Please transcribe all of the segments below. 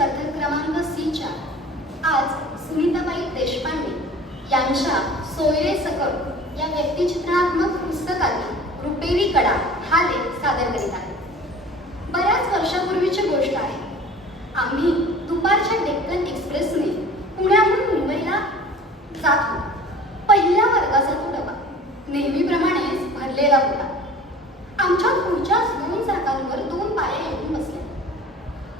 स्पर्धक क्रमांक C च्या आज सुनीताबाई देशपांडे यांच्या सोयरे सकट या व्यक्तिचित्रणात्मक पुस्तकातील रुपेरी कडा हा लेख सादर करीत आहे. बऱ्याच वर्षापूर्वीची गोष्ट आहे. आम्ही दुपारच्या डेक्कन एक्सप्रेसने पुण्याहून मुंबईला जात होतो. पहिल्या वर्गाचा तो डबा नेहमीप्रमाणेच भरलेला होता. आमच्या पुढच्याच 2 चाकांवर 2 बाया येऊन बसल्या.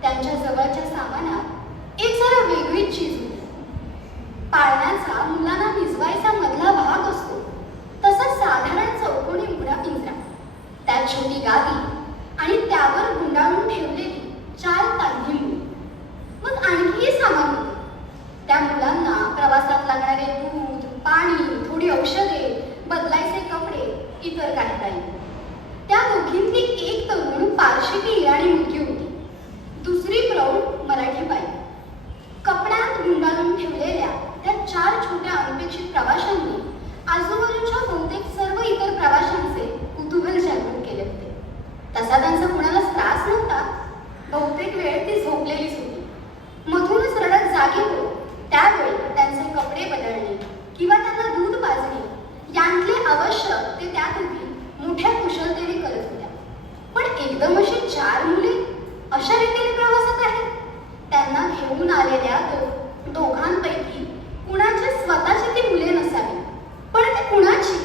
त्यांच्या जवळच्या सामानात एक जरा वेगळीच चीज होती. पाळण्याचा मुलांना भिजवायचा मधला भाग असतो तसा साधारण चौकोनी उघडा पिंजरा, त्यात छोटी गादी आणि त्यावर गुंडाळून ठेवलेली 4 तान्ही मुले. मग आणखीही सामान होते. त्या मुलांना प्रवासात लागणारे दूध, पाणी, थोडी औषधे, बदलायचे कपडे, इतर काही. त्या दोघींनी एक तरुण पारशिकी इराणी मुलगी होती, दुसरी प्रौढ मराठी बाई. कपड्यात गुंडाळून ठेवलेल्या त्या 4 छोट्या अनपेक्षित प्रवाशांनी आजूबाजूच्या बहुतेक सर्व इतर प्रवाशांचे कुतूहल जागृत केले होते. तसा त्यांचा कुणालाच त्रास नव्हता. बहुतेक वेळ ती झोपलेलीच होती. मधूनच रडत जागी होत त्यावेळी त्यांचे कपडे बदलणे किंवा त्यांना दूध पाजणे यांतले आवश्यक ते त्या दोघी मोठ्या कुशलतेने करत होत्या. पण एकदम अशी 4 मुले अशा रीतीने प्रवासात आहेत. त्यांना घेऊन आलेल्या दोघांपैकी कुणाची स्वतःची ती मुले नसावी, पण ती कुणाची,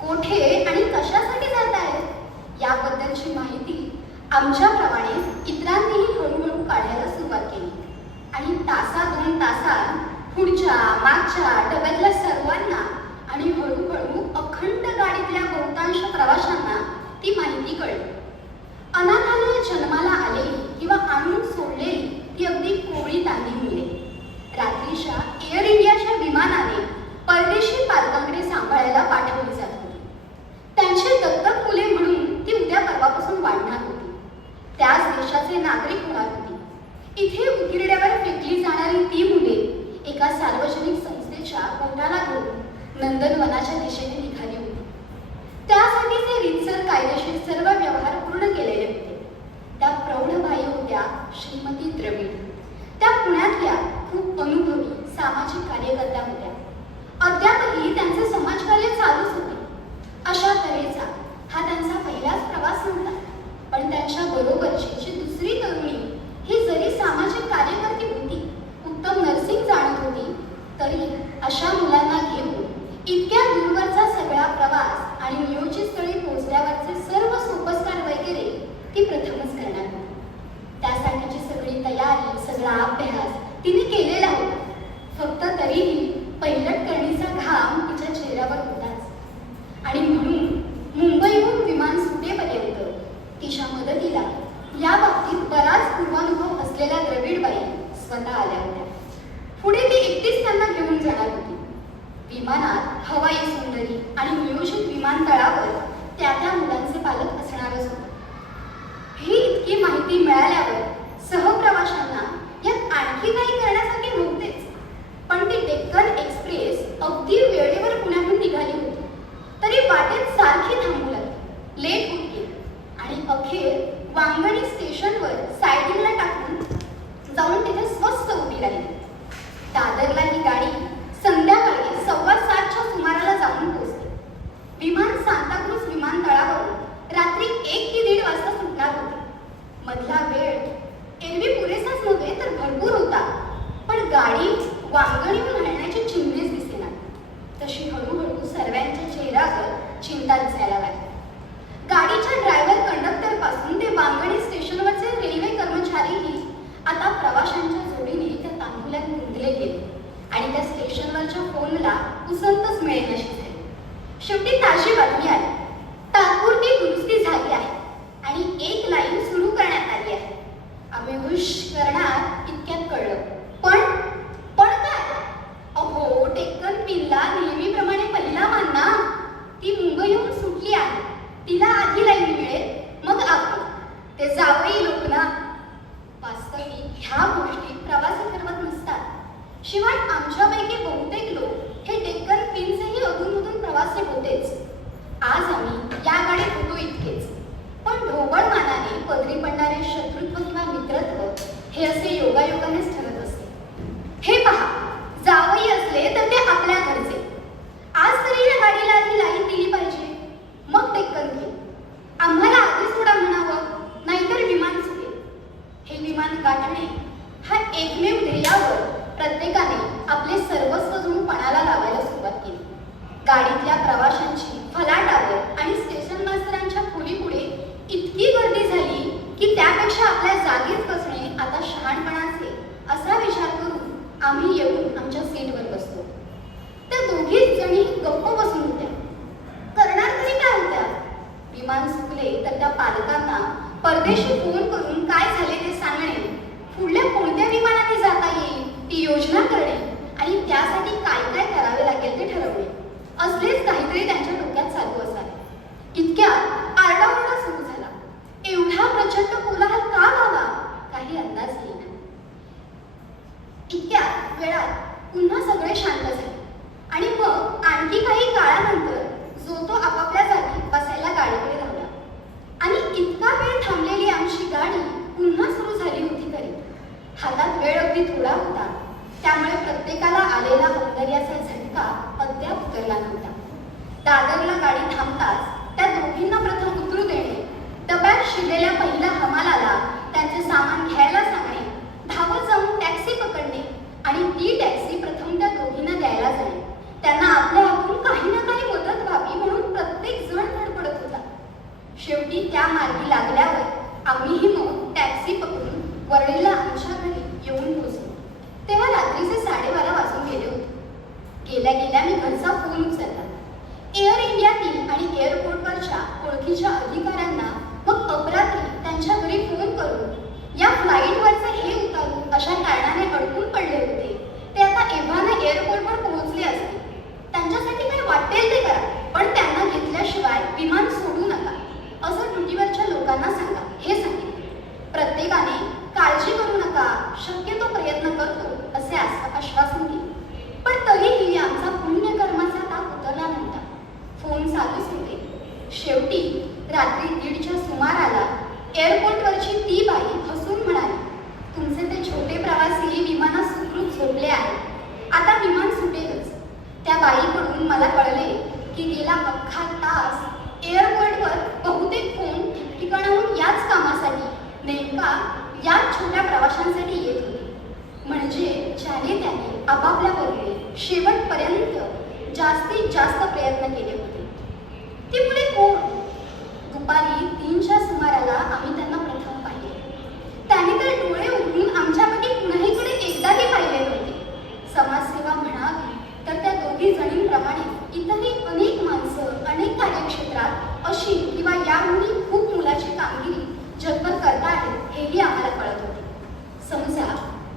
कोठे आणि कशासाठी जात आहेत याबद्दलची माहिती आमच्याप्रमाणे इतरांनीही हळूहळू काढायला सुरुवात केली. आणि तासा 2 तासात पुढच्या मागच्या डब्यातल्या सर्वांना आणि हळूहळू अखंड गाडीतल्या बहुतांश प्रवाशांना ती माहिती कळली. अनाथालय जन्माला आलेली किंवा आणून सोडलेली ती अगदी कोवळी तान्ही मुले रात्रीच्या एअर इंडियाच्या विमानाने परदेशी पालकांकडे सांभाळायला पाठवली जात होती. त्यांची दत्तक मुले म्हणून ती उद्या परवापासून वाढणार होती. त्याच देशाचे नागरिक होणार होती. इथे उकिरड्यावर फेकली जाणारी ती मुले एका सार्वजनिक संस्थेच्या पोटाला घेऊन नंदनवनाच्या दिशेने निघाली होती. त्यासाठीचे रीतसर कायदेशीर सर्व व्यवहार पूर्ण केलेले होते. त्या प्रौढ बाई होत्या श्रीमती द्रविड. त्या पुण्यातल्या खूप अनुभवी सामाजिक कार्यकर्त्या होत्या. अद्यापही त्यांचे समाजकार्य चालूच होते. अशा तऱ्हेचा हा त्यांचा पहिलाच प्रवास नव्हता. पण त्यांच्या बरोबरची जी दुसरी तरुणी ही जरी सामाजिक कार्यकर्ती होती, उत्तम नर्सिंग जाणत होती, तरी अशा मुलांना घेऊन इतक्या दूरवरचा सगळा प्रवास आणि नियोजित स्थळी पोहोचल्यावरचे सर्व सोपस्कार वगैरे ती प्रथमच करणार होती. त्यासाठीची सगळी तयारी, सगळा अभ्यास तिने केलेला होता. फक्त तरीही पैलट करणीचा घाम तिच्या चेहऱ्यावर होताच. आणि म्हणून मुंबईहून विमान सुटेपर्यंत तिच्या मदतीला या बाबतीत बराच पूर्वानुभव असलेल्या द्रविडबाई स्वतः आल्या होत्या. पुढे ती एकटीच त्यांना घेऊन जाणार होती. विमानात हवाई सुंदरी आणि नियोजित विमानतळावर त्या मुलांचे पालक असणारच होते. ही इतकी माहिती मिळाल्यावर सहप्रवाशांना यात आणखी काही करण्यासारखे नव्हतेच. पण ती डेक्कन एक्सप्रेस अगदी वेळेवर पुण्याहून निघाली होती. तरी वाटेत सारखी थांबू लागली, लेट होत गेली आणि अखेर वांगणी स्टेशनवर सायडिंगला टाकून जाऊन तिथे स्वस्त उभी राहिली. दादरला ही गाडी संध्याकाळी 7:15च्या सुमाराला जाऊन पोहोचली. विमान सांताक्रूज विमानतळावरून रात्री 1 की 1:30 वाजता सुटणार होते. मधला वेळ एरवी पुरेसाच नव्हे तर भरपूर होता. पण गाडी वांगणीहून हलण्याची चिन्हेच दिसेना. तशी हळूहळू सर्वांच्या चेहऱ्यावर चिंता दिसायला लागली. गाडीच्या ड्रायव्हर कंडक्टर पासून ते वांगणी स्टेशनवरचे रेल्वे कर्मचारीही आता प्रवाशांच्या जोडीने त्या तांदुल्यात गुंतले गेले आणि त्या स्टेशनवरच्या फोनला उसंतच मिळेनाशी झाली. शेवटी ताजी बातमी आली. तात्पुरती दुरुस्ती झाली आहे आणि एक लाईन सुरू करण्यात आली आहे. आम्ही हुश करणार इतक्यात कळलं. पण काय? अहो, डेक्कन क्वीनला नेहमीप्रमाणे पहिला मान ना. ती मुंबईहून सुटली आहे. तिला आधी लाईन मिळेल, मग आपण. ते जावई लोक ना. वास्तविक ह्या गोष्टी प्रवासी ठरवत नसतात. शिवाय आमच्यापैकी बहुतेक लोक हे डेक्कन क्वीनचेही अधूनमधून प्रवासी होतेच. आज आम्ही या गाडीत होतो इतकेच. पण ढोबळ मानाने पदरी पडणारे शत्रुत्व किंवा मित्रत्व हे असे योगायोगाने ऐकवणेच ठरत असते. हे पहा, जावई असले तर ते आपल्या घरचे. आज तरी या गाडीला आधी लाईन दिली पाहिजे, मग डेक्कन घेईल. आम्हाला आधी सोडा म्हणावं, नाहीतर विमान सुटेल. हे विमान गाठणे हा एकमेव ध्येयावर प्रत्येकाने आपले सर्वस्व देऊन पणाला लावायला सुरुवात केली. गाडीतल्या प्रवाशांची फलाटावर आणि स्टेशन मास्तरांच्या खोलीपुढे इतकी गर्दी झाली की त्यापेक्षा आपल्या जागेत बसणे आता शहाणपणाचे असा विचार करून आम्ही येऊन आमच्या सीटवर बसलो. त्या दोघीच जणी गप्प बसून होत्या. करणार तरी काय होत्या? विमान सुटले तर त्या पालकांना परदेशी फोन करून काय झाले ते सांगणे, पुढल्या कोणत्या विमानाने जाता येईल ती योजना करणे आणि त्यासाठी काय काय करावे लागेल ते ठरवणे, असलेच काहीतरी त्यांच्या डोक्यात चालू असावे. इतक्यात आरडाओरडा सुरू झाला. एवढा प्रचंड कोलाहल का व्हावा काही अंदाज येईना. इतक्यात वेळात पुन्हा सगळे शांत झाले आणि मग आणखी काही काळानंतर जो तो आपापल्या जागी बसायला गाडीकडे धावला. आणि इतका वेळ थांबलेली आमची गाडी पुन्हा सुरू झाली होती तरी हातात वेळ अगदी थोडा होता, त्यामुळे प्रत्येकाला आलेला हौदर्याचा झटका अद्याप उतरला नव्हता. दादरला गाडी थांबताच त्या दोघींना प्रथम उतरू देणे, डब्यात शिरलेल्या पहिल्या हमालाला त्यांचे सामान घ्यायला सांगणे, धावत जाऊन टॅक्सी पकडणे आणि ती टॅक्सी प्रथम त्या दोघींना द्यायला जाणे. त्यांना आपल्या हातून काही ना काही मदत व्हावी म्हणून प्रत्येक जण धडपडत होता. शेवटी त्या मार्गी लागल्यावर आम्हीही मग टॅक्सी पकडून वरळीला आमच्या घरी येऊन पोहोचलो. तेव्हा रात्रीचे 12:30 वाजून गेले होते. गेल्या गेल्या मी घरचा फोन उचलला. एअर इंडियातील आणि एअरपोर्टवरच्या ओळखीच्या अधिकाऱ्यांना मग अपरात्री त्यांच्या घरी फोन करून या फ्लाईटवरचे हे उतारू अशा कारणाने अडकून पडले होते, ते आता एव्हाना एअरपोर्टवर पोहोचले असते. त्यांच्यासाठी काय वाटेल ते करा, पण त्यांना घेतल्याशिवाय विमान सोडू नका असं ड्युटीवरच्या लोकांना सांगा हे सांगितले. प्रत्येकाने काळजी करू नका, शक्यतो प्रयत्न करतो असे आश्वासन दिले. पण तरीही आमचा पुण्यकर्माचा ताप उतरला नव्हता. फोन चालूच होते. शेवटी रात्री 1:30च्या सुमाराला एअरपोर्टवरची ती बाई हसून म्हणाली, तुमचे ते छोटे प्रवासी विमानात सुखरूप झोपले आहेत, आता विमान सुटेलच. त्या बाईकडून मला कळले की गेला अख्खा तास एअरपोर्टवर बहुतेक फोन ठिकठिकाणाहून याच कामासाठी, नेमका याच छोट्या प्रवाशांसाठी येत होते. म्हणजे ज्याने त्याने आपापल्या परीने शेवटपर्यंत जास्तीत जास्त प्रयत्न केले होते. ती मुले कोण? दुपारी 3च्या सुमाराला आम्ही त्यांना प्रथम पाहिले. त्याने तर डोळे उघडून आमच्यापैकी कुणाहीकडे एकदाही पाहिले नव्हते. समाजसेवा म्हणावी तर त्या दोघी जणींप्रमाणे इतरही अनेक माणसं अनेक कार्यक्षेत्रात अशी किंवा याहूनही खूप मुलाची कामगिरी जगभर करता आली हेही आम्हाला कळत होते. समजा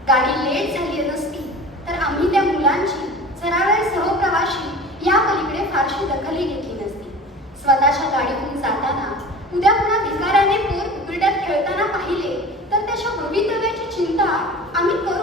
गाडी लेट झाली नसती तर आम्ही त्या मुलांची सरळ सहप्रवाशी या पलीकडे फारशी दखलही घेतली नसती. स्वतःच्या गाडीतून जाताना उद्या पुन्हा भिकाऱ्याने पोर उघड्यात खेळताना पाहिले तर त्याच्या भवितव्याची चिंता आम्ही करू